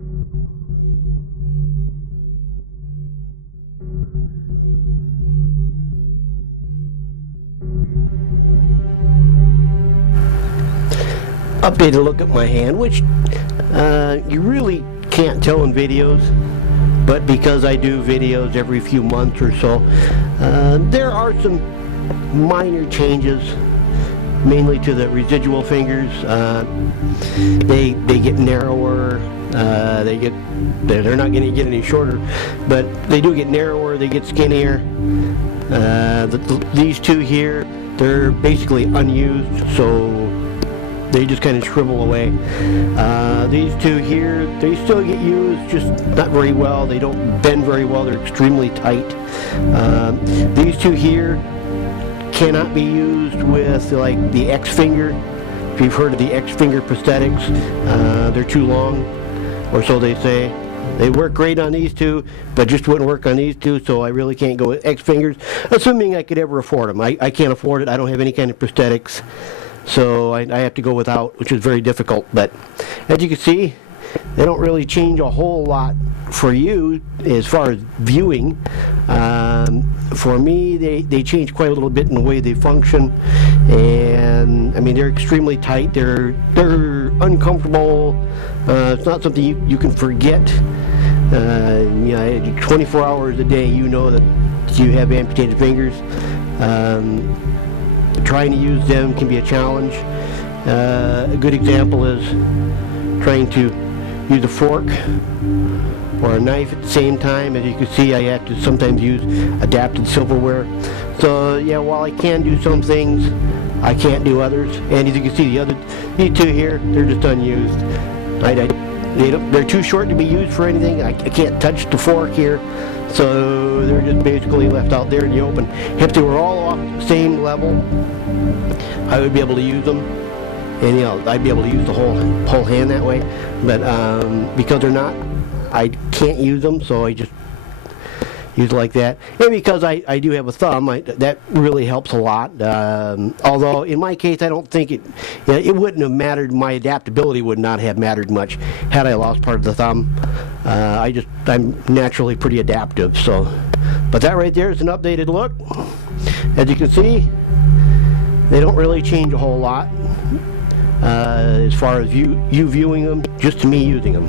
Updated look at my hand, which you really can't tell in videos, but because I do videos every few months or so, there are some minor changes, mainly to the residual fingers. They get narrower. They're not going to get any shorter, but they do get narrower. They get skinnier. These two here, they're basically unused, so they just kind of shrivel away. These two here, they still get used, just not very well. They don't bend very well. They're extremely tight. These two here cannot be used with like the X finger. If you've heard of the X finger prosthetics, they're too long, or so they say. They work great on these two, but just wouldn't work on these two, so I really can't go with X fingers, assuming I could ever afford them. I can't afford it. I don't have any kind of prosthetics, so I have to go without, which is very difficult. But as you can see, they don't really change a whole lot for you as far as viewing. For me, they change quite a little bit in the way they function, and I mean they're extremely tight. They're uncomfortable. It's not something you can forget. 24 hours a day, you know that you have amputated fingers. Trying to use them can be a challenge. A good example is trying to use a fork or a knife at the same time. As you can see, I have to sometimes use adapted silverware. So yeah, while I can do some things, I can't do others. And as you can see, these two here, they're just unused. They're too short to be used for anything. I can't touch the fork here, so they're just basically left out there in the open. If they were all off the same level, I would be able to use them, and I'd be able to use the whole hand that way. But because they're not, I can't use them, so I just use it like that. And because I do have a thumb, that really helps a lot. Although in my case, I don't think it wouldn't have mattered. My adaptability would not have mattered much had I lost part of the thumb. I'm naturally pretty adaptive. So, but that right there is an updated look. As you can see, they don't really change a whole lot as far as you viewing them, just to me using them.